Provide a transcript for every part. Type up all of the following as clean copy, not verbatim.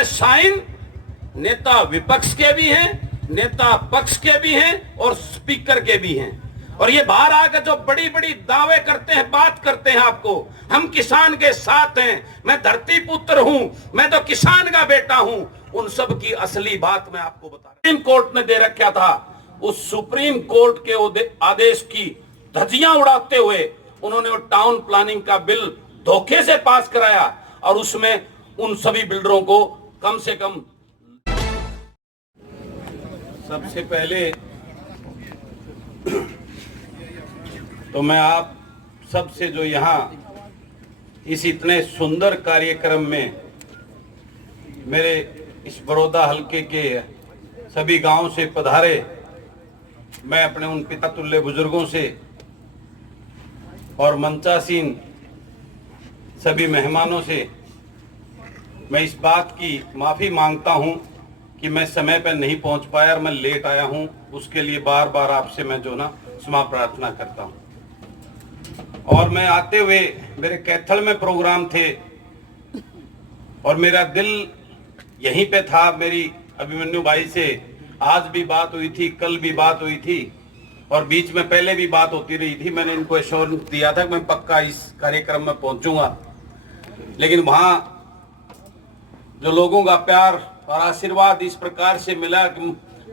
पे साइन नेता विपक्ष के भी हैं, नेता पक्ष के भी हैं और स्पीकर के भी हैं। और ये बाहर आकर जो बड़ी बड़ी दावे करते हैं, बात करते हैं आपको, हम किसान के साथ हैं, मैं धरती पुत्र हूं, मैं तो किसान का बेटा हूं, उन सब की असली बात मैं आपको बता रहा हूं। सुप्रीम कोर्ट ने दे रखा था, उस सुप्रीम कोर्ट के आदेश की धज्जियां उड़ाते हुए उन्होंने वो टाउन प्लानिंग का बिल धोखे से पास कराया और उसमें उन सभी बिल्डरों को कम से कम। सबसे पहले तो मैं आप सबसे जो यहाँ इस इतने सुंदर कार्यक्रम में मेरे इस बड़ौदा हलके के सभी गांव से पधारे, मैं अपने उन पिता तुल्य बुजुर्गों से और मंचासीन सभी मेहमानों से मैं इस बात की माफ़ी मांगता हूं कि मैं समय पर नहीं पहुंच पाया और मैं लेट आया हूं। उसके लिए बार बार आपसे मैं जो ना क्षमा प्रार्थना करता हूं। और मैं आते हुए मेरे कैथल में प्रोग्राम थे और मेरा दिल यहीं पे था। मेरी अभिमन्यु भाई से आज भी बात हुई थी, कल भी बात हुई थी और बीच में पहले भी बात होती रही थी। मैंने इनको एश्योरेंस दिया था कि मैं पक्का इस कार्यक्रम में पहुंचूंगा, लेकिन वहां जो लोगों का प्यार और आशीर्वाद इस प्रकार से मिला कि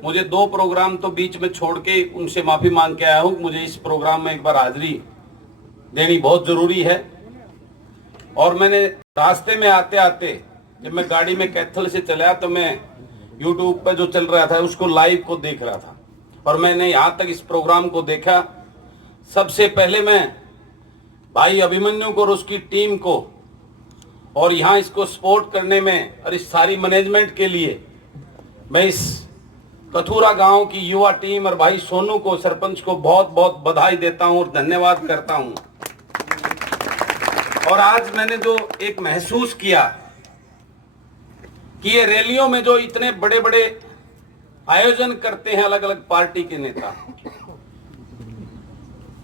मुझे 2 प्रोग्राम तो बीच में छोड़ के उनसे माफी मांग के आया हूं। मुझे इस प्रोग्राम में एक बार हाजिरी देनी बहुत जरूरी है। और मैंने रास्ते में आते आते जब मैं गाड़ी में कैथल से चला तो मैं यूट्यूब पर जो चल रहा था उसको लाइव को देख रहा था और मैंने यहाँ तक इस प्रोग्राम को देखा। सबसे पहले मैं भाई अभिमन्यु को और उसकी टीम को और यहाँ इसको सपोर्ट करने में और इस सारी मैनेजमेंट के लिए मैं इस कथूरा गांव की युवा टीम और भाई सोनू को, सरपंच को बहुत बहुत बधाई देता हूं और धन्यवाद करता हूं। और आज मैंने जो एक महसूस किया कि ये रैलियों में जो इतने बड़े बड़े आयोजन करते हैं अलग अलग पार्टी के नेता,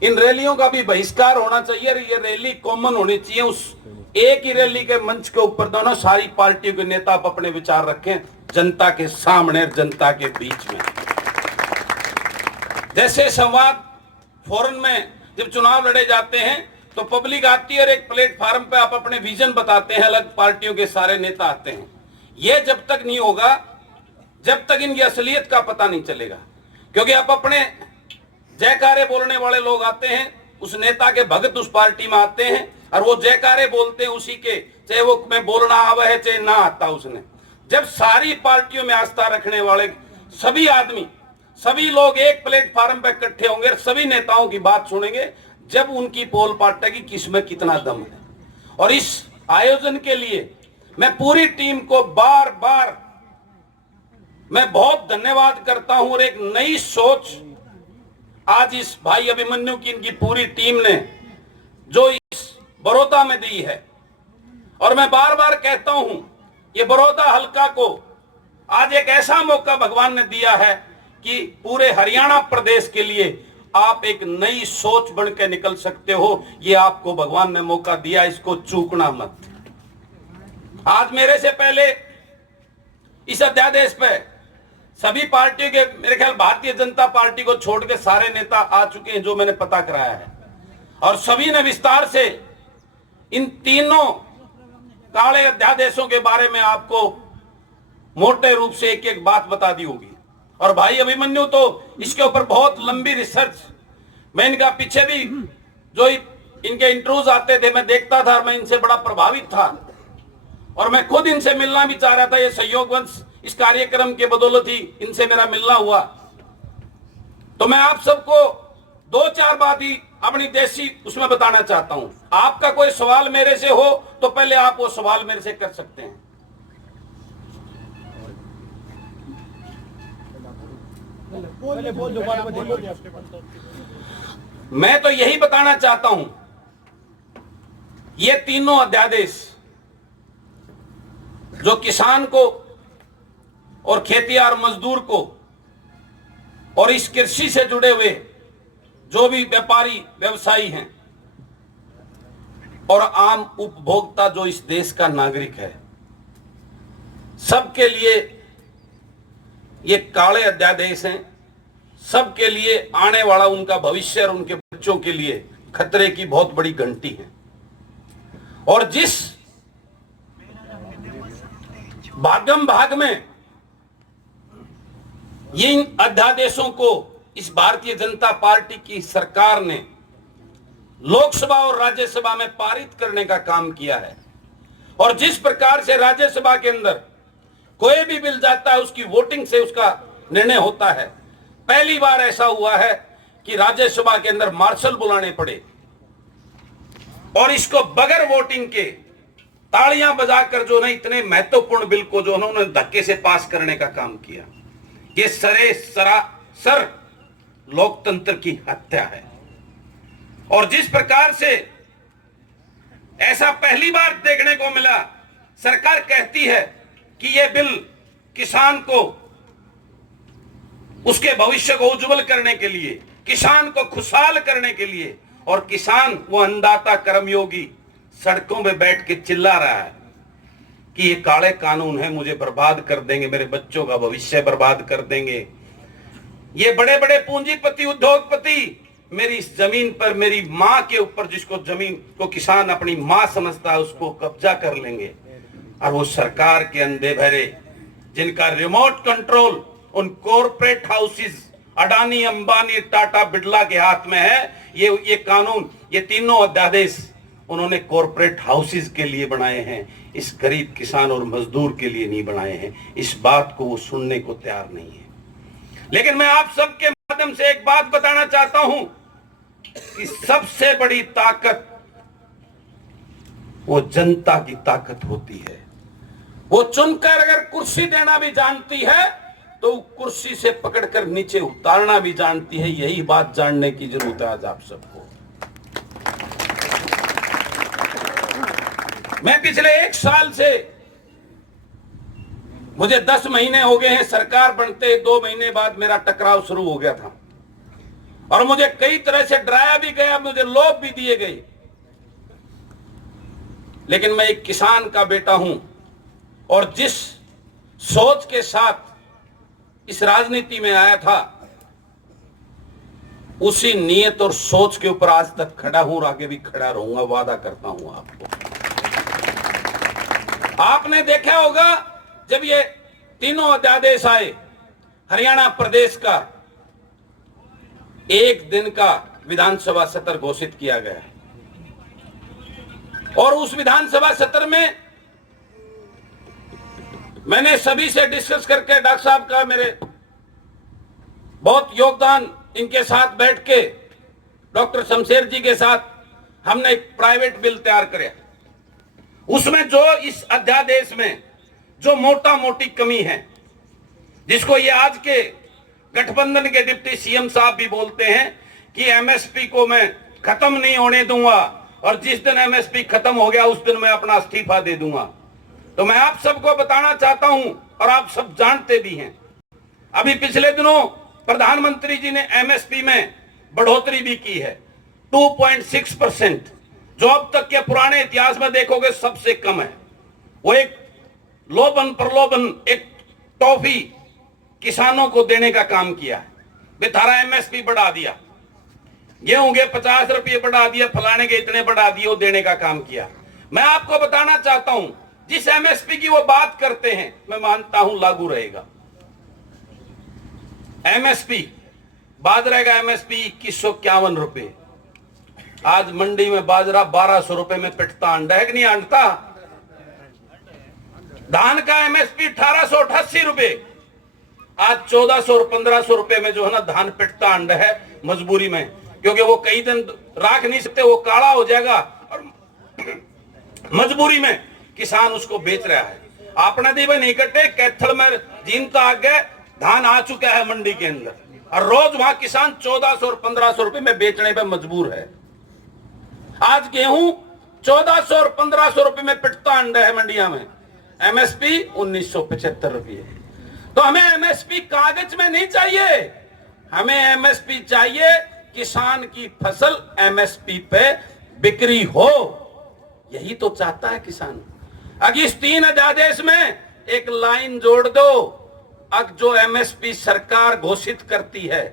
इन रैलियों का भी बहिष्कार होना चाहिए। ये रैली कॉमन होनी चाहिए। उस एक ही रैली के मंच के ऊपर दोनों सारी पार्टियों के नेता अपने विचार रखें जनता के सामने, जनता के बीच में। जैसे संवाद फोरन में जब चुनाव लड़े जाते हैं तो पब्लिक आती है और एक प्लेटफार्म पे आप अपने विजन बताते हैं, अलग पार्टियों के सारे नेता आते हैं। ये जब तक नहीं होगा जब तक इनकी असलियत का पता नहीं चलेगा, क्योंकि आप अपने जयकारे बोलने वाले लोग आते हैं, उस नेता के भगत उस पार्टी में आते हैं और वो जयकारे बोलते हैं उसी के, चाहे वो में बोलना आवा है चाहे ना आता उसने। जब सारी पार्टियों में आस्था रखने वाले सभी आदमी, सभी लोग एक प्लेटफार्म पर इकट्ठे होंगे, सभी नेताओं की बात सुनेंगे, जब उनकी पोल पाटेगी किसमें कितना दम है। और इस आयोजन के लिए मैं पूरी टीम को बार बार मैं बहुत धन्यवाद करता हूं। और एक नई सोच आज इस भाई अभिमन्यु की इनकी पूरी टीम ने जो इस बड़ौदा में दी है। और मैं बार बार कहता हूं ये बड़ौदा हल्का को आज एक ऐसा मौका भगवान ने दिया है कि पूरे हरियाणा प्रदेश के लिए आप एक नई सोच बन के निकल सकते हो। ये आपको भगवान ने मौका दिया, इसको चूकना मत। आज मेरे से पहले इस अध्यादेश पे सभी पार्टियों के, मेरे ख्याल भारतीय जनता पार्टी को छोड़ के सारे नेता आ चुके हैं जो मैंने पता कराया है, और सभी ने विस्तार से इन तीनों काले अध्यादेशों के बारे में आपको मोटे रूप से एक एक बात बता दी होगी। और भाई अभिमन्यु तो इसके ऊपर बहुत लंबी रिसर्च, मैं इनका पीछे भी जो इनके इंटरव्यूज आते थे मैं देखता था और मैं इनसे बड़ा प्रभावित था और मैं खुद इनसे मिलना भी चाह रहा था। ये सहयोगवंश इस कार्यक्रम के बदौलत ही इनसे मेरा मिलना हुआ। तो मैं आप सबको 2-4 बात ही अपनी देशी उसमें बताना चाहता हूं। आपका कोई सवाल मेरे से हो तो पहले आप वो सवाल मेरे से कर सकते हैं। मैं तो यही बताना चाहता हूं, ये तीनों अध्यादेश जो किसान को और खेतिहर मजदूर को और इस कृषि से जुड़े हुए जो भी व्यापारी व्यवसायी हैं और आम उपभोक्ता जो इस देश का नागरिक है, सबके लिए ये काले अध्यादेश हैं, सबके लिए आने वाला उनका भविष्य और उनके बच्चों के लिए खतरे की बहुत बड़ी घंटी है। और जिस भागम भाग में इन अध्यादेशों को इस भारतीय जनता पार्टी की सरकार ने लोकसभा और राज्यसभा में पारित करने का काम किया है, और जिस प्रकार से राज्यसभा के अंदर कोई भी बिल जाता है उसकी वोटिंग से उसका निर्णय होता है, पहली बार ऐसा हुआ है कि राज्यसभा के अंदर मार्शल बुलाने पड़े और इसको बगैर वोटिंग के तालियां बजाकर जो ना इतने महत्वपूर्ण बिल को जो उन्होंने धक्के से पास करने का काम किया, ये सरासर लोकतंत्र की हत्या है। और जिस प्रकार से ऐसा पहली बार देखने को मिला, सरकार कहती है कि यह बिल किसान को उसके भविष्य को उज्जवल करने के लिए, किसान को खुशहाल करने के लिए, और किसान वो अन्नदाता कर्मयोगी सड़कों पे बैठ के चिल्ला रहा है कि ये काले कानून है, मुझे बर्बाद कर देंगे, मेरे बच्चों का भविष्य बर्बाद कर देंगे। ये बड़े बड़े पूंजीपति उद्योगपति मेरी इस जमीन पर, मेरी मां के ऊपर, जिसको जमीन को किसान अपनी मां समझता है, उसको कब्जा कर लेंगे। और वो सरकार के अंधे भरे जिनका रिमोट कंट्रोल उन कॉर्पोरेट हाउसेस अडानी, अंबानी, टाटा, बिड़ला के हाथ में है। ये कानून, ये तीनों अध्यादेश उन्होंने कॉर्पोरेट हाउसेस के लिए बनाए हैं, इस गरीब किसान और मजदूर के लिए नहीं बनाए हैं। इस बात को वो सुनने को तैयार नहीं है। लेकिन मैं आप सबके माध्यम से एक बात बताना चाहता हूं कि सबसे बड़ी ताकत वो जनता की ताकत होती है। वो चुनकर अगर कुर्सी देना भी जानती है तो कुर्सी से पकड़कर नीचे उतारना भी जानती है। यही बात जानने की जरूरत है आज आप सबको। मैं पिछले 1 साल से, मुझे 10 महीने हो गए हैं, सरकार बनते 2 महीने बाद मेरा टकराव शुरू हो गया था और मुझे कई तरह से डराया भी गया, मुझे लोभ भी दिए गए। लेकिन मैं एक किसान का बेटा हूं और जिस सोच के साथ इस राजनीति में आया था, उसी नीयत और सोच के ऊपर आज तक खड़ा हूं और आगे भी खड़ा रहूंगा, वादा करता हूं आपको। आपने देखा होगा जब ये तीनों अध्यादेश आए, हरियाणा प्रदेश का 1 दिन का विधानसभा सत्र घोषित किया गया और उस विधानसभा सत्र में मैंने सभी से डिस्कस करके, डॉक्टर साहब का मेरे बहुत योगदान, इनके साथ बैठ के डॉक्टर शमशेर जी के साथ हमने एक प्राइवेट बिल तैयार किया। उसमें जो इस अध्यादेश में जो मोटा मोटी कमी है, जिसको ये आज के गठबंधन के डिप्टी सीएम साहब भी बोलते हैं कि एमएसपी को मैं खत्म नहीं होने दूंगा और जिस दिन एमएसपी खत्म हो गया उस दिन मैं अपना इस्तीफा दे दूंगा। तो मैं आप सबको बताना चाहता हूं और आप सब जानते भी हैं, अभी पिछले दिनों प्रधानमंत्री जी ने एमएसपी में बढ़ोतरी भी की है 2.6%, जो अब तक के पुराने इतिहास में देखोगे सबसे कम है। वो एक लोभन प्रलोभन, एक टॉफी किसानों को देने का काम किया है। बेचारा एमएसपी बढ़ा दिया, गेहूं के 50 रुपये बढ़ा दिया, फलाने के इतने बढ़ा दिए, वो देने का काम किया। मैं आपको बताना चाहता हूं, जिस एमएसपी की वो बात करते हैं, मैं मानता हूं लागू रहेगा। एमएसपी बाजरे का एमएसपी 2151 रुपए, आज मंडी में बाजरा 1200 रुपए में पिटता अंडा है कि नहीं अंडता। धान का एमएसपी 1888 रुपए, आज 1400 और 1500 रुपए में जो है ना धान पिटता अंडा है, मजबूरी में, क्योंकि वो कई दिन राख नहीं सकते, वो काला हो जाएगा और मजबूरी में किसान उसको बेच रहा है। आपने दी नहीं कटे, कैथल में जीनता आगे धान आ चुका है मंडी के अंदर और रोज वहां किसान 1400 और 1500 रुपए में बेचने पे मजबूर है। आज गेहूं 1400 और 1500 रुपए में पिटता अंडा है मंडिया में, एमएसपी 1975 रुपये। तो हमें एमएसपी कागज में नहीं चाहिए, हमें एमएसपी चाहिए किसान की फसल एमएसपी पे बिक्री हो, यही तो चाहता है किसान। अगर इस 3 अध्यादेश में एक लाइन जोड़ दो। अब जो एमएसपी सरकार घोषित करती है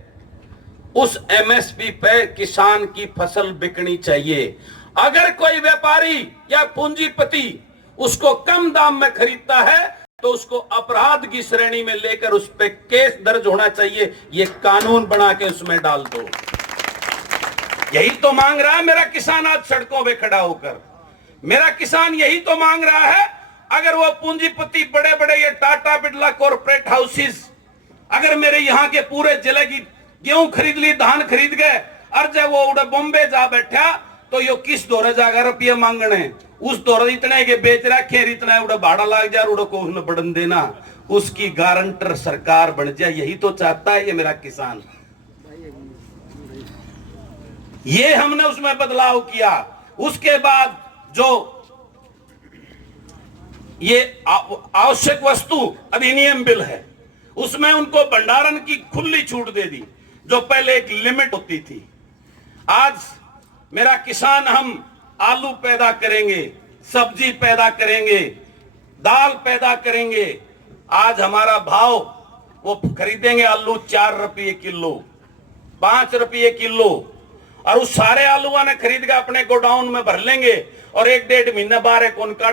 उस एमएसपी पे किसान की फसल बिकनी चाहिए। अगर कोई व्यापारी या पूंजीपति उसको कम दाम में खरीदता है तो उसको अपराध की श्रेणी में लेकर उस पे केस दर्ज होना चाहिए। ये कानून बना के उसमें डाल दो। यही तो मांग रहा है मेरा किसान आज सड़कों पे खड़ा होकर। मेरा किसान यही तो मांग रहा है। अगर वो पूंजीपति बड़े बड़े ये टाटा बिरला कॉर्पोरेट हाउसेस अगर मेरे यहाँ के पूरे जिले की गेहूं खरीद ली, धान खरीद गए, और जब वो उड़े बॉम्बे जा बैठा तो यो किस दौरे जाकर रुपये मांगने, उस दौरे इतने के बेच रखे, इतना उड़े भाड़ा लाग जा, उड़े को उसने बढ़न देना, उसकी गारंटर सरकार बन जाए। यही तो चाहता है ये मेरा किसान। ये हमने उसमें बदलाव किया। उसके बाद जो ये आवश्यक वस्तु अधिनियम बिल है उसमें उनको भंडारण की खुली छूट दे दी, जो पहले एक लिमिट होती थी। आज मेरा किसान, हम आलू पैदा करेंगे, सब्जी पैदा करेंगे, दाल पैदा करेंगे। आज हमारा भाव वो खरीदेंगे आलू 4 रुपये किलो, 5 रुपये किलो, और उस सारे आलूआ ने खरीद के अपने गोडाउन में भर लेंगे और 1-1.5 महीने बाहर उनका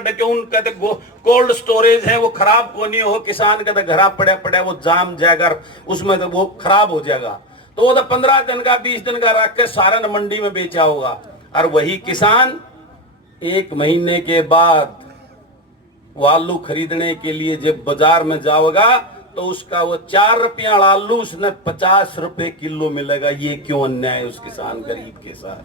कोल्ड स्टोरेज है वो खराब को नहीं हो। किसान का घर पड़े वो जाम जाएगा, उसमें तो वो खराब हो जाएगा, तो वो तो 15 दिन का 20 दिन का रख के सारा मंडी में बेचा होगा। और वही किसान 1 महीने के बाद वो आलू खरीदने के लिए जब बाजार में जाओगा तो उसका वो 4 रुपया आलू उसने 50 रुपए किलो मिलेगा। ये क्यों अन्याय है उस किसान गरीब के साथ?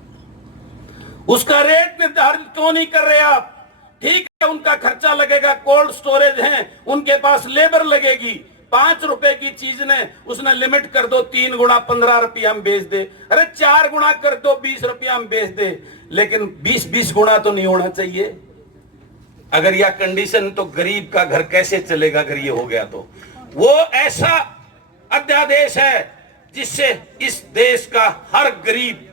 उसका रेट निर्धारित क्यों नहीं कर रहे आप? ठीक है, उनका खर्चा लगेगा, कोल्ड स्टोरेज है, उनके पास लेबर लगेगी। 5 रुपए की चीज ने उसने लिमिट कर दो 3 गुना 15 रुपया हम बेच दे, अरे 4 गुना कर दो 20 रुपया हम बेच दे, लेकिन 20-20 गुना तो नहीं होना चाहिए। अगर यह कंडीशन, तो गरीब का घर कैसे चलेगा? अगर ये हो गया तो वो ऐसा अध्यादेश है जिससे इस देश का हर गरीब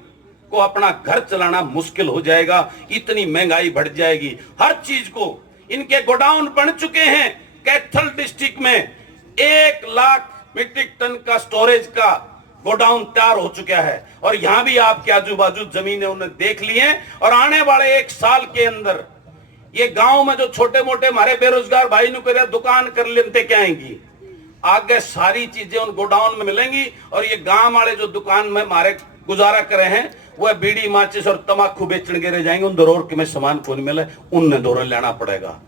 को अपना घर चलाना मुश्किल हो जाएगा। इतनी महंगाई बढ़ जाएगी हर चीज को। इनके गोडाउन बन चुके हैं। कैथल डिस्ट्रिक्ट में 1 लाख मीट्रिक टन का स्टोरेज का गोडाउन तैयार हो चुका है, और यहां भी आपके आजू बाजू जमीनें उन्हें देख ली हैं। और आने वाले 1 साल के अंदर ये गांव में जो छोटे मोटे हमारे बेरोजगार भाई ने करे दुकान कर लेते क्या आएंगी, आगे सारी चीजें उन गोडाउन में मिलेंगी। और ये गांव वाले जो दुकान में हमारे गुजारा करे हैं वह बीड़ी माचिस और तमाकू बेचने के रह जाएंगे। उन दौर के में सामान को नहीं मिले, उन्हें दौर लेना पड़ेगा।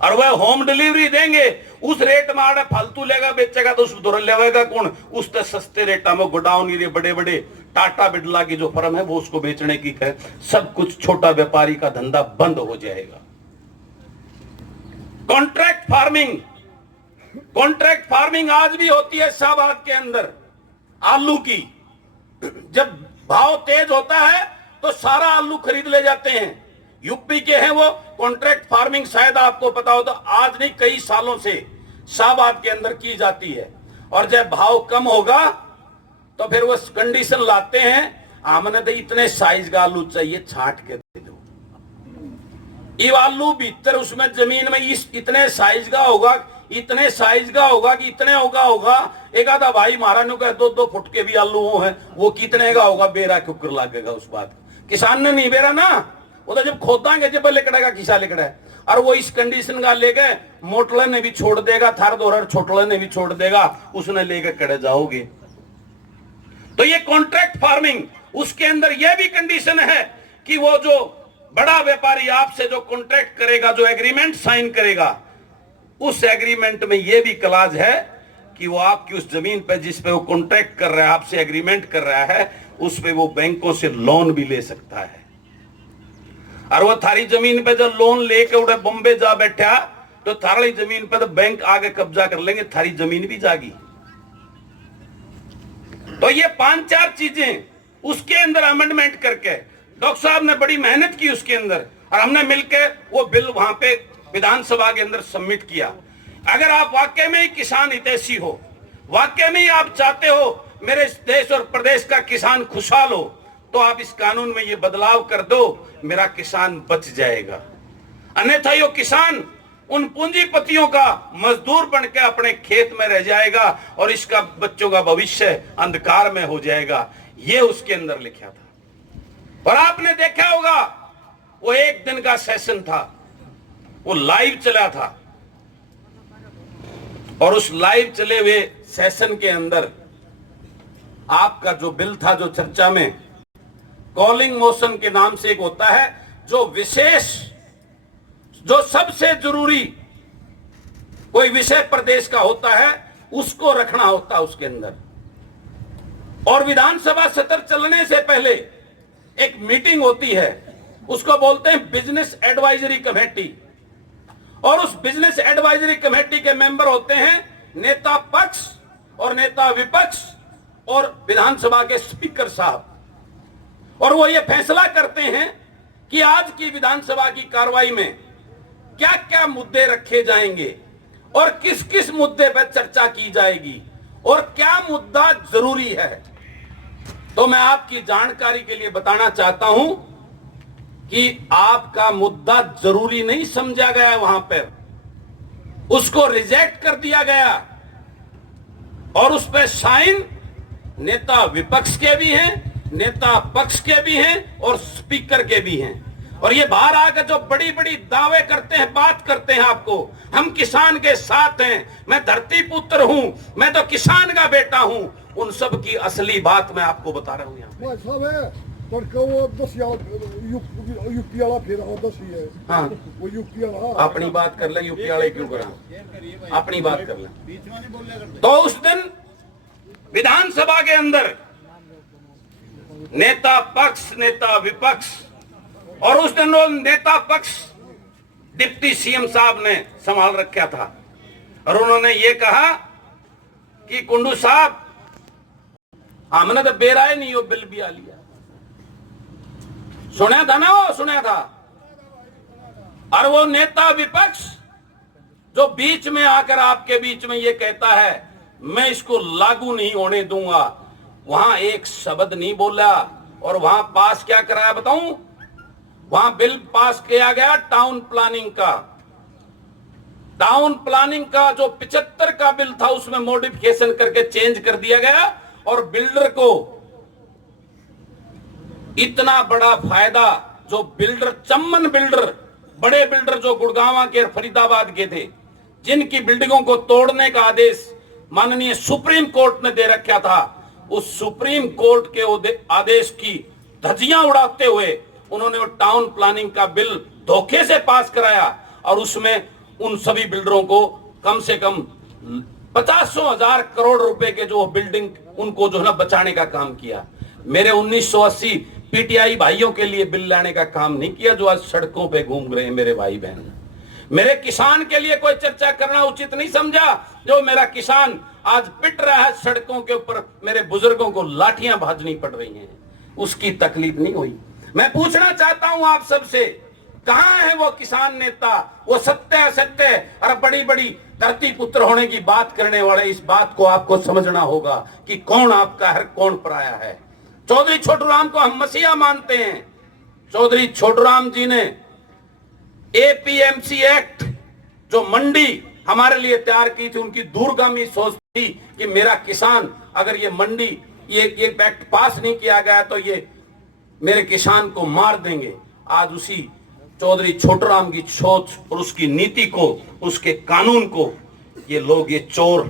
और वह होम डिलीवरी देंगे, उस रेट में आड़े फालतू लेगा बेचेगा तो उस दौर लेगा कौन? उस सस्ते रेटा में गोडाउन ये बड़े बड़े टाटा बिरला की जो फर्म है वो उसको बेचने की कहे। सब कुछ छोटा व्यापारी का धंधा बंद हो जाएगा। कॉन्ट्रैक्ट फार्मिंग आज भी होती है शाहबाद के अंदर आलू की। जब भाव तेज होता है तो सारा आलू खरीद ले जाते हैं। यूपी के हैं वो। कॉन्ट्रैक्ट फार्मिंग शायद आपको पता हो तो आज नहीं कई सालों से शाहबाद के अंदर की जाती है। और जब भाव कम होगा तो फिर वो कंडीशन लाते हैं, हमने तो इतने साइज का आलू चाहिए, छांट के दे दो। ये आलू भीतर उसमें जमीन में इतने साइज का होगा, इतने साइज का होगा कि इतने होगा। एक आधा भाई मारा नु कहे 2-2 फुट के भी आलू वो है, वो कितने का होगा? बेरा कुकर लागेगा उस बात। किसान ने नहीं बेरा ना, वो तो जब खोदांगे जब लिकड़ेगा किसा लिकड़ा है। और वो इस कंडीशन का लेके मोटले ने भी छोड़ देगा, थार दोहर छोटले ने भी छोड़ देगा, उसने लेके कड़े जाओगे। तो ये कॉन्ट्रैक्ट फार्मिंग, उसके अंदर यह भी कंडीशन है कि वो जो बड़ा व्यापारी आपसे जो कॉन्ट्रैक्ट करेगा, जो एग्रीमेंट साइन करेगा, उस एग्रीमेंट में यह भी क्लॉज है कि वो आपकी उस जमीन पे जिस पे वो कॉन्ट्रैक्ट कर रहा है, आपसे एग्रीमेंट कर रहा है, उस पे वो बैंकों से लोन भी ले सकता है। और वो थारी जमीन पे जब लोन लेके उड़े बॉम्बे जा बैठा तो थारी जमीन पे तो बैंक आगे कब्जा कर लेंगे, थारी जमीन भी जागी। तो ये 5-4 चीजें उसके अंदर अमेंडमेंट करके डॉक्टर साहब ने बड़ी मेहनत की उसके अंदर, और हमने मिलकर वो बिल वहां पे विधानसभा के अंदर सबमिट किया। अगर आप वाकई में ही किसान हितैषी हो, वाकई में ही आप चाहते हो मेरे देश और प्रदेश का किसान खुशहाल हो, तो आप इस कानून में ये बदलाव कर दो, मेरा किसान बच जाएगा। अन्यथा यो किसान उन पूंजीपतियों का मजदूर बन के अपने खेत में रह जाएगा और इसका बच्चों का भविष्य अंधकार में हो जाएगा। ये उसके अंदर लिखा था। और आपने देखा होगा वो एक दिन का सेशन था, वो लाइव चला था और उस लाइव चले हुए सेशन के अंदर आपका जो बिल था, जो चर्चा में कॉलिंग मोशन के नाम से एक होता है, जो विशेष, जो सबसे जरूरी कोई विषय प्रदेश का होता है उसको रखना होता है उसके अंदर। और विधानसभा सत्र चलने से पहले एक मीटिंग होती है, उसको बोलते हैं बिजनेस एडवाइजरी कमेटी। और उस बिजनेस एडवाइजरी कमेटी के मेंबर होते हैं नेता पक्ष और नेता विपक्ष और विधानसभा के स्पीकर साहब। और वो ये फैसला करते हैं कि आज की विधानसभा की कार्रवाई में क्या क्या मुद्दे रखे जाएंगे और किस किस मुद्दे पर चर्चा की जाएगी और क्या मुद्दा जरूरी है। तो मैं आपकी जानकारी के लिए बताना चाहता हूं कि आपका मुद्दा जरूरी नहीं समझा गया वहां पर, उसको रिजेक्ट कर दिया गया और उस पर साइन नेता विपक्ष के भी हैं, नेता पक्ष के भी हैं और स्पीकर के भी हैं। और ये बाहर आकर जो बड़ी बड़ी दावे करते हैं, बात करते हैं, आपको हम किसान के साथ हैं, मैं धरती पुत्र हूं, मैं तो किसान का बेटा हूं, उन सब की असली बात मैं आपको बता रहा हूं। हाँ, अपनी बात कर ले, यूपी वाले क्यों करा, अपनी बात कर ले। तो उस दिन विधानसभा के अंदर नेता पक्ष, नेता विपक्ष, और उस दिन वो नेता पक्ष डिप्टी सीएम साहब ने संभाल रखा था और उन्होंने ये कहा कि कुंडू साहब हमने तो बेराए नहीं हो बिल भी आ लिया। सुना था ना, वो सुना था। और वो नेता विपक्ष जो बीच में आकर आपके बीच में ये कहता है मैं इसको लागू नहीं होने दूंगा, वहां एक शब्द नहीं बोला। और वहां पास क्या कराया बताऊं, वहां बिल पास किया गया टाउन प्लानिंग का। टाउन प्लानिंग का जो 75 का बिल था उसमें मॉडिफिकेशन करके चेंज कर दिया गया और बिल्डर को इतना बड़ा फायदा, जो बिल्डर चम्मन बिल्डर, बड़े बिल्डर जो गुड़गांव के फरीदाबाद के थे, जिनकी बिल्डिंगों को तोड़ने का आदेश माननीय सुप्रीम कोर्ट ने दे रखा था, उस सुप्रीम कोर्ट के आदेश की धज्जियां उड़ाते हुए उन्होंने वो टाउन प्लानिंग का बिल धोखे से पास कराया और उसमें उन सभी बिल्डरों को कम से कम 50,000 करोड़ रुपए के जो बिल्डिंग उनको जो है ना बचाने का काम किया। मेरे 1980 पीटीआई भाइयों के लिए बिल लाने का काम नहीं किया जो आज सड़कों पे घूम रहे हैं मेरे भाई बहन। मेरे किसान के लिए कोई चर्चा करना उचित नहीं समझा, जो मेरा किसान आज पिट रहा है सड़कों के ऊपर, मेरे बुजुर्गों को लाठियां भाजनी पड़ रही हैं, उसकी तकलीफ नहीं हुई। मैं पूछना चाहता हूं आप सबसे, कहां है वो किसान नेता, वो सत्य असत्य और बड़ी बड़ी धरती पुत्र होने की बात करने वाले? इस बात को आपको समझना होगा कि कौन आपका है, कौन पराया है। चौधरी छोटूराम को हम मसीहा मानते हैं। चौधरी छोटूराम जी ने एपीएमसी एक्ट जो मंडी हमारे लिए तैयार की थी, उनकी दूरगामी सोच थी कि मेरा किसान, अगर ये मंडी ये एक्ट पास नहीं किया गया तो ये मेरे किसान को मार देंगे। आज उसी चौधरी छोटूराम की सोच और उसकी नीति को, उसके कानून को ये लोग, ये चोर,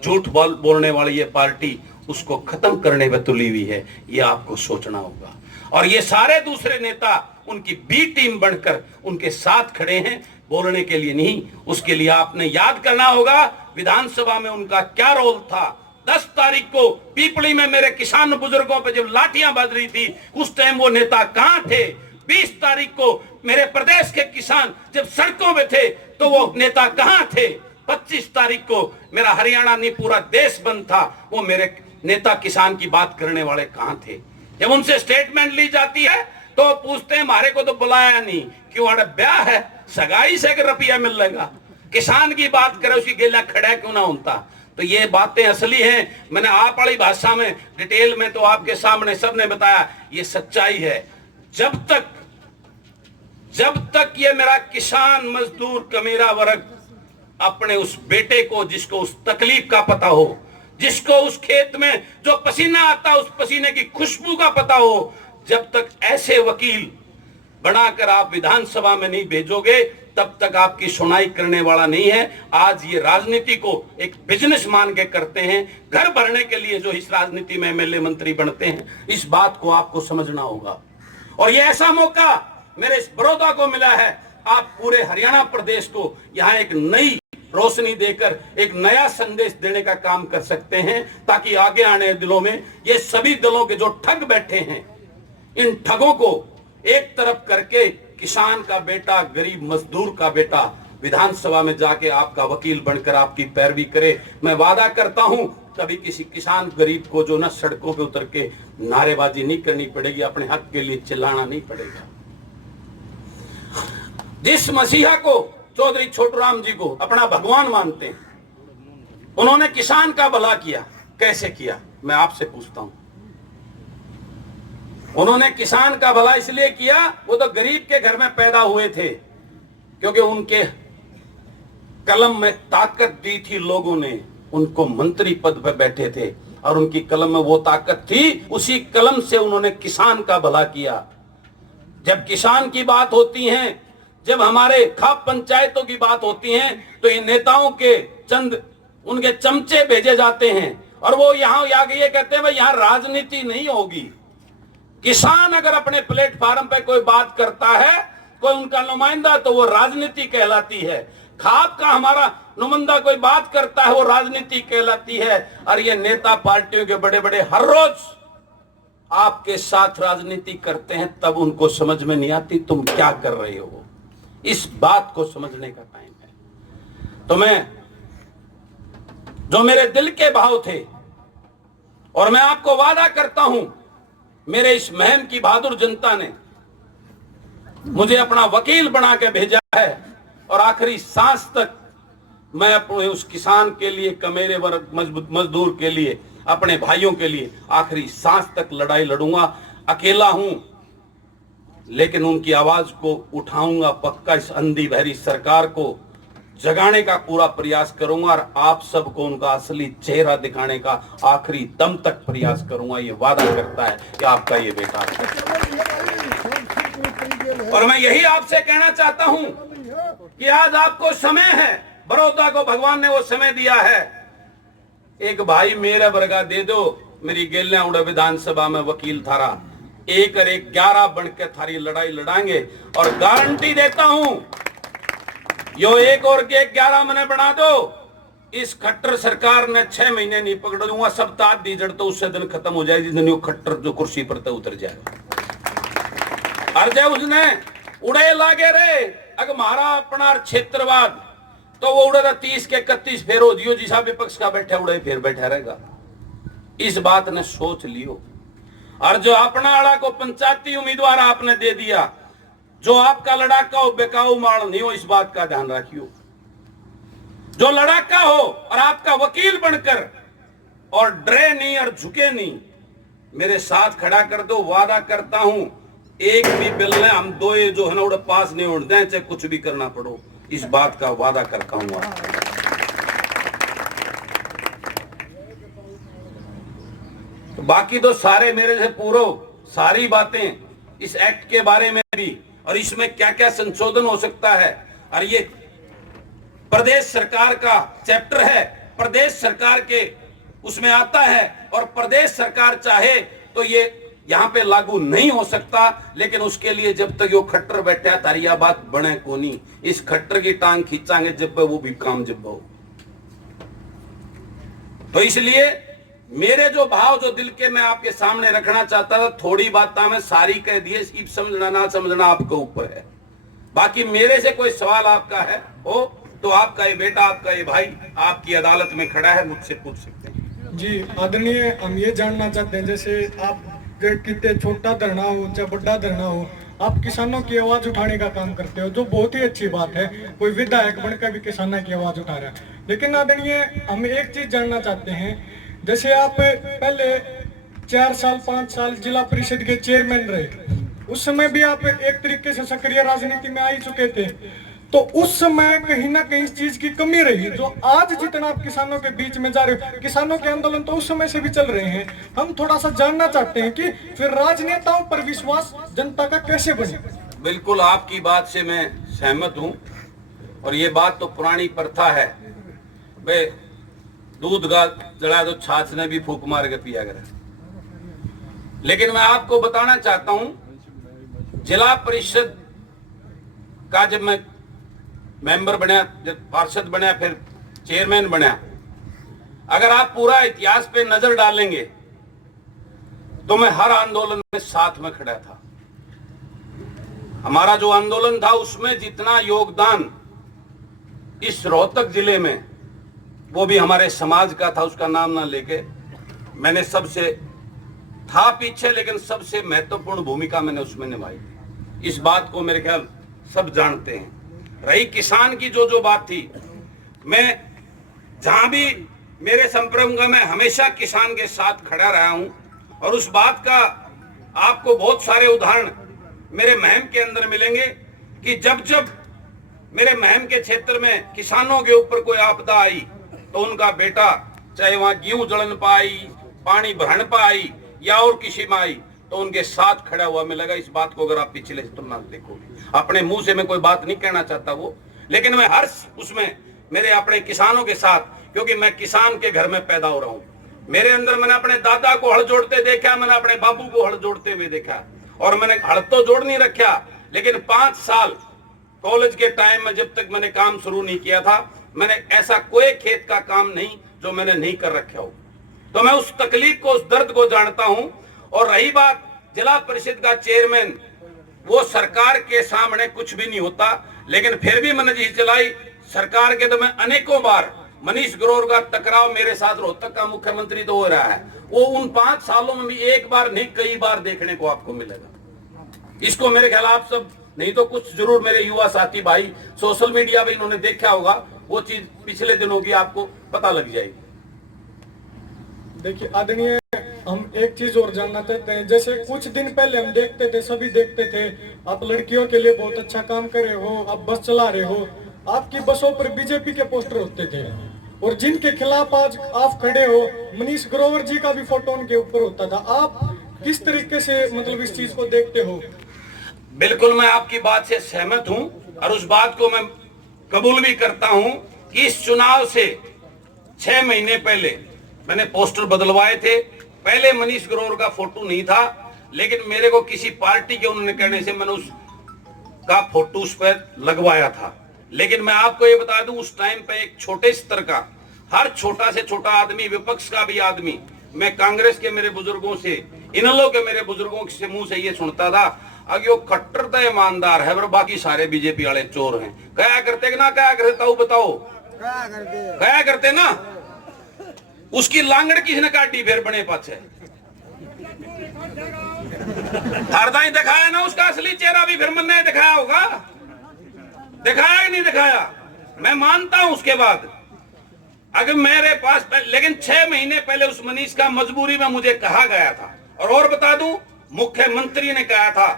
झूठ बोलने वाली ये पार्टी उसको खत्म करने में तुली हुई है। ये आपको सोचना होगा। और ये सारे दूसरे नेता उनकी बी टीम बनकर उनके साथ खड़े हैं, बोलने के लिए नहीं। उसके लिए आपने याद करना होगा विधानसभा में उनका क्या रोल था। 10 तारीख को पीपली में मेरे किसान बुजुर्गों पे जब लाठियां बज रही थी, उस टाइम वो नेता कहां थे? 20 तारीख को मेरे प्रदेश के किसान जब सड़कों में थे तो वो नेता कहां थे? 25 तारीख को मेरा हरियाणा नहीं पूरा देश बंद था, वो मेरे नेता किसान की बात करने वाले कहां थे? जब उनसे स्टेटमेंट ली जाती है तो पूछते हैं हमारे को तो बुलाया नहीं, क्यों? अरे ब्याह है, सगाई से रुपया मिल लेगा। किसान की बात करे उसकी गेला खड़ा क्यों ना होता? तो ये बातें असली हैं। मैंने आप वाली भाषा में डिटेल में तो आपके सामने सबने बताया, ये सच्चाई है। जब तक जब तक ये मेरा किसान मजदूर कमीरा वर्ग अपने उस बेटे को, जिसको उस तकलीफ का पता हो, जिसको उस खेत में जो पसीना आता उस पसीने की खुशबू का पता हो, जब तक ऐसे वकील बनाकर आप विधानसभा में नहीं भेजोगे तब तक आपकी सुनाई करने वाला नहीं है। आज ये राजनीति को एक बिजनेस मान के करते हैं, घर भरने के लिए जो इस राजनीति में एमएलए मंत्री बनते हैं, इस बात को आपको समझना होगा। और ये ऐसा मौका मेरे इस बड़ौदा को मिला है, आप पूरे हरियाणा प्रदेश को यहाँ एक नई रोशनी देकर एक नया संदेश देने का काम कर सकते हैं, ताकि आगे आने दिनों में ये सभी दलों के जो ठग बैठे हैं, इन ठगों को एक तरफ करके किसान का बेटा, गरीब मजदूर का बेटा विधानसभा में जाके आपका वकील बनकर आपकी पैरवी करे। मैं वादा करता हूं कभी किसी किसान गरीब को जो ना सड़कों पे उतर के नारेबाजी नहीं करनी पड़ेगी, अपने हक के लिए चिल्लाना नहीं पड़ेगा। जिस मसीहा को चौधरी छोटूराम जी को अपना भगवान मानते हैं, उन्होंने किसान का भला किया। कैसे किया, मैं आपसे पूछता हूं। उन्होंने किसान का भला इसलिए किया, वो तो गरीब के घर में पैदा हुए थे, क्योंकि उनके कलम में ताकत दी थी, लोगों ने उनको मंत्री पद पर बैठे थे और उनकी कलम में वो ताकत थी, उसी कलम से उन्होंने किसान का भला किया। जब किसान की बात होती है, जब हमारे खाप पंचायतों की बात होती है, तो इन नेताओं के चंद उनके चमचे भेजे जाते हैं और वो यहाँ ये कहते हैं भाई यहाँ राजनीति नहीं होगी। किसान अगर अपने प्लेटफार्म पे कोई बात करता है, कोई उनका नुमाइंदा, तो वो राजनीति कहलाती है। खाप का हमारा नुमाइंदा कोई बात करता है, वो राजनीति कहलाती है। और ये नेता पार्टियों के बड़े बड़े हर रोज आपके साथ राजनीति करते हैं, तब उनको समझ में नहीं आती तुम क्या कर रहे हो। इस बात को समझने का टाइम है। तो मैं जो मेरे दिल के भाव थे, और मैं आपको वादा करता हूं, मेरे इस महम की बहादुर जनता ने मुझे अपना वकील बना के भेजा है और आखिरी सांस तक मैं अपने उस किसान के लिए, कमेरे वर्ग मजदूर के लिए, अपने भाइयों के लिए आखिरी सांस तक लड़ाई लड़ूंगा। अकेला हूं लेकिन उनकी आवाज को उठाऊंगा पक्का। इस अंधी बहरी सरकार को जगाने का पूरा प्रयास करूंगा और आप सबको उनका असली चेहरा दिखाने का आखिरी दम तक प्रयास करूंगा। ये वादा करता है कि आपका ये बेटा है। और मैं यही आपसे कहना चाहता हूं कि आज आपको समय है, बड़ौदा को भगवान ने वो समय दिया है। एक भाई मेरा वर्गा दे दो, मेरी गेल्या उड़ा विधानसभा में वकील थारा 1 और 1 11 बनकर थारी लड़ाई लड़ाएंगे। और गारंटी देता हूं, यो 1 और 1 11 मैंने बना दो, इस खट्टर सरकार ने 6 महीने नहीं पकड़ दूंगा, सप्ताह दीजड़ तो उससे दिन खत्म हो जाएगी जिस दिन यो खट्टर जो कुर्सी पर तो उतर जाएगा। और जब उसने उड़े लागे रे अगर मारा अपना क्षेत्रवाद, तो वो उड़ेगा 30 के 31 फेर हो दियो, जिसा विपक्ष का बैठा उड़े फिर बैठा रहेगा। इस बात ने सोच लियो। और जो अपना आड़ा को पंचायती उम्मीदवार आपने दे दिया, जो आपका लड़ाका हो बेकाऊ माल नहीं हो, इस बात का ध्यान रखियो। जो लड़ाका हो और आपका वकील बनकर और डरे नहीं और झुके नहीं, मेरे साथ खड़ा कर दो। वादा करता हूं एक भी बिल ने हम दो जो है ना उड़े पास नहीं उड़ दें, चाहे कुछ भी करना पड़ो। इस बात का वादा करता हूं। तो बाकी तो सारे मेरे से पूरो सारी बातें इस एक्ट के बारे में भी, और इसमें क्या क्या संशोधन हो सकता है, और ये प्रदेश सरकार का चैप्टर है, प्रदेश सरकार के उसमें आता है। और प्रदेश सरकार चाहे तो ये यहां पे लागू नहीं हो सकता, लेकिन उसके लिए जब तक यो खट्टर बैठा तारिया बात बने को नहीं। इस खट्टर की टांग खींचांगे जब वो भी काम जब हो। तो इसलिए मेरे जो भाव जो दिल के मैं आपके सामने रखना चाहता था, थोड़ी बात में सारी कह दिए, सिर्फ समझना ना समझना आपके ऊपर है। बाकी मेरे से कोई सवाल आपका है हो तो आपका ये बेटा, आपका ये भाई आपकी अदालत में खड़ा है, मुझसे पूछ सकते हैं। जी आदरणीय, हम ये जानना चाहते हैं, जैसे आप कितने छोटा धरना हो चाहे बड़ा धरना हो, आप किसानों की आवाज उठाने का काम करते हो, जो बहुत ही अच्छी बात है। कोई विधायक बनकर भी किसानों की आवाज उठा रहा है। लेकिन आदरणीय, हम एक चीज जानना चाहते हैं, जैसे आप पहले 4 साल 5 साल जिला परिषद के चेयरमैन रहे, उस समय भी आप एक तरीके से सक्रिय राजनीति में आ ही चुके थे, तो उस समय कहीं ना कहीं इस चीज की कमी रही। जो आज जितना आप किसानों के बीच में जा रहे हो, किसानों के आंदोलन तो उस समय से भी चल रहे हैं। हम थोड़ा सा जानना चाहते हैं कि फिर राजनेताओं पर विश्वास जनता का कैसे बने। बिल्कुल आपकी बात से मैं सहमत हूं, और ये बात तो पुरानी प्रथा है, वे दूध गा जड़ा तो छाछ ने भी फूक मार के पिया करे। लेकिन मैं आपको बताना चाहता हूं, जिला परिषद का जब मैं मेंबर बनया, जब पार्षद बनया, फिर चेयरमैन बनया, अगर आप पूरा इतिहास पे नजर डालेंगे तो मैं हर आंदोलन में साथ में खड़ा था। हमारा जो आंदोलन था उसमें जितना योगदान इस रोहतक जिले में, वो भी हमारे समाज का था, उसका नाम ना लेके मैंने सबसे था पीछे, लेकिन सबसे महत्वपूर्ण भूमिका मैंने उसमें निभाई थी। इस बात को मेरे ख्याल सब जानते हैं। रही किसान की जो बात थी, मैं जहां भी मेरे संपर्क में, मैं हमेशा किसान के साथ खड़ा रहा हूं, और उस बात का आपको बहुत सारे उदाहरण मेरे महम के अंदर मिलेंगे कि जब जब मेरे महम के क्षेत्र में किसानों के ऊपर कोई आपदा आई तो उनका बेटा, चाहे वहां गेहूं जलन पाई, पानी भरण पाई या और किसी में आई, तो उनके साथ खड़ा हुआ मिलेगा। इस बात को अगर आप पिछले तुलना देखोगे, अपने मुंह से मैं कोई बात नहीं कहना चाहता वो, लेकिन मैं हर उसमें मेरे अपने किसानों के साथ, क्योंकि मैं किसान के घर में पैदा हो रहा हूं। मेरे अंदर मैंने अपने दादा को हल जोड़ते देखा, मैंने अपने बाबू को हल जोड़ते हुए देखा, और मैंने हल तो जोड़ नहीं रखा, लेकिन 5 साल कॉलेज के टाइम में जब तक मैंने काम शुरू नहीं किया था, मैंने ऐसा कोई खेत का काम नहीं जो मैंने नहीं कर रखा हो। तो मैं उस तकलीफ को, उस दर्द को जानता हूं। और रही बात जिला परिषद का चेयरमैन, वो सरकार के सामने कुछ भी नहीं होता, लेकिन फिर भी मैंने जी चलाई सरकार के। तो मैं अनेकों बार, मनीष ग्रोवर का टकराव मेरे साथ रोहतक का मुख्यमंत्री तो हो रहा है, वो उन 5 सालों में भी एक बार नहीं कई बार देखने को आपको मिलेगा। इसको मेरे ख्याल आप सब नहीं तो कुछ जरूर मेरे युवा साथी भाई सोशल मीडिया पे इन्होंने देखा होगा, वो चीज पिछले दिनों की आपको पता लग जाएगी। देखिए आदरणीय, हम एक चीज और जानना चाहते हैं। जैसे कुछ दिन पहले हम देखते थे, सभी देखते थे, आप लड़कियों के लिए बहुत अच्छा काम कर रहे हो, आप बस चला रहे हो, आपकी बसों पर बीजेपी के पोस्टर होते थे, और जिनके खिलाफ आज आप खड़े हो, मनीष ग्रोवर जी का भी फोटो उनके ऊपर होता था। आप किस तरीके से मतलब इस चीज को देखते हो? बिल्कुल मैं आपकी बात से सहमत हूं, और उस बात को मैं कबूल भी करता हूं कि इस चुनाव से 6 महीने पहले मैंने पोस्टर बदलवाए थे। पहले मनीष ग्रोवर का फोटो नहीं था, लेकिन मेरे को किसी पार्टी के उन्होंने कहने से मैंने उसका फोटो उस पर लगवाया था। लेकिन मैं आपको ये बता दूं, उस टाइम पे एक छोटे स्तर का, हर छोटा से छोटा आदमी, विपक्ष का भी आदमी, मैं कांग्रेस के मेरे बुजुर्गों से, इनलो के मेरे बुजुर्गों से मुंह से ये सुनता था, अगर वो कट्टरता ईमानदार है और बाकी सारे बीजेपी वाले चोर हैं। क्या करते कि ना क्या करते हो बताओ? क्या करते ना? उसकी लांगड़ किसने काटी फिर बने पाछे? हरदा ही दिखाया ना उसका असली चेहरा भी, फिर मैंने दिखाया होगा, दिखाया कि नहीं दिखाया? मैं मानता हूं उसके बाद अगर मेरे पास, लेकिन 6 महीने पहले उस मनीष का मजबूरी में मुझे कहा गया था। और बता दूं, मुख्यमंत्री ने कहा था,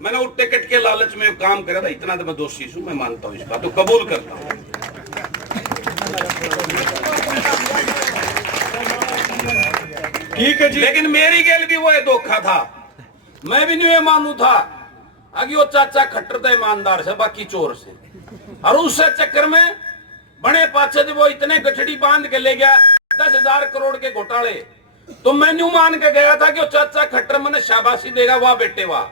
मैंने वो टिकट के लालच में काम करा था, इतना तो मैं दोषी हूं, मैं मानता हूं, इसका तो कबूल करता हूं। ठीक है जी, लेकिन मेरी गेल भी वो धोखा था, मैं भी नहीं मानू था अगे वो चाचा खट्टर था ईमानदार से, बाकी चोर से। और उस चक्कर में बड़े पाछे वो इतने गठड़ी बांध के ले गया 10,000 करोड़ के घोटाले, तो मैं न्यू मान के गया था कि वो चाचा खट्टर मैंने शाबाशी देगा, वाह बेटे वाह,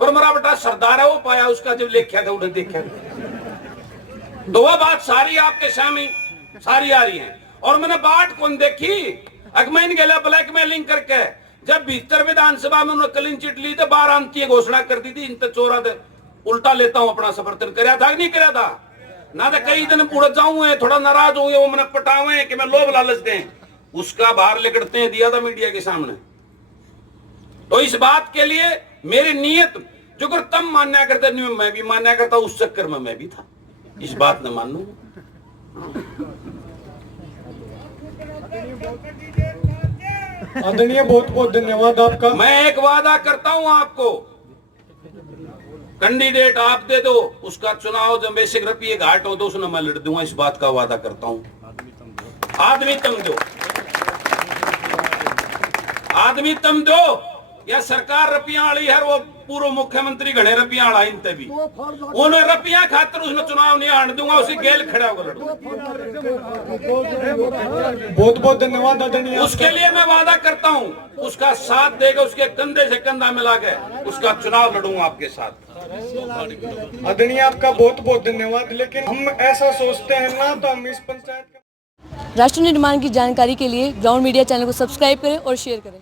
पर मेरा बेटा सरदार है वो पाया उसका जब लेख्या था उन्हें देखा। तो वह बात सारी आपके सामने सारी आ रही है। और मैंने बात कौन देखी, अगमैन गया ब्लैकमेलिंग करके, जब भीतर विधानसभा में उन्होंने क्लीन चिट ली तो 12 अंत की घोषणा कर दी थी, इन तो चोरा दे उल्टा लेता हूं अपना समर्थन, कराया था कि नहीं कराया था? ना तो कई दिन उड़ जाऊं, थोड़ा नाराज होंगे, वो मैंने पटावे कि मैं लोभ लालच दें, उसका बाहर लिकड़ते हैं दिया था मीडिया के सामने। तो इस बात के लिए मेरी नीयत जो कर तम मान्या करते नहीं, मैं भी मान्या करता, उस चक्कर में मैं भी था, इस बात न मान लू। आदरणीय बहुत बहुत धन्यवाद आपका। मैं एक वादा करता हूं आपको, कैंडिडेट आप दे दो, उसका चुनाव जब बेसिक रुपये घाट हो तो उसने मैं लड़ दूंगा, इस बात का वादा करता हूं। आदमी तुम दो, आदमी तुम दो, या सरकार रुपया आली है, वो पूर्व मुख्यमंत्री घने रुपया आला इनते भी उन्हें रुपया खातर उसने चुनाव नहीं आने दूंगा, उसी गेल खड़ा होकर लड़ूंगा। बहुत बहुत धन्यवाद आदरणीय। उसके लिए मैं वादा करता हूं, उसका साथ देगा, उसके कंधे से कंधा मिला के उसका चुनाव लड़ूंगा आपके साथ। आदरणीय आपका बहुत बहुत धन्यवाद। लेकिन हम ऐसा सोचते हैं ना, तो हम इस पंचायत राष्ट्र निर्माण की जानकारी के लिए ग्राउंड मीडिया चैनल को सब्सक्राइब करें और शेयर करें।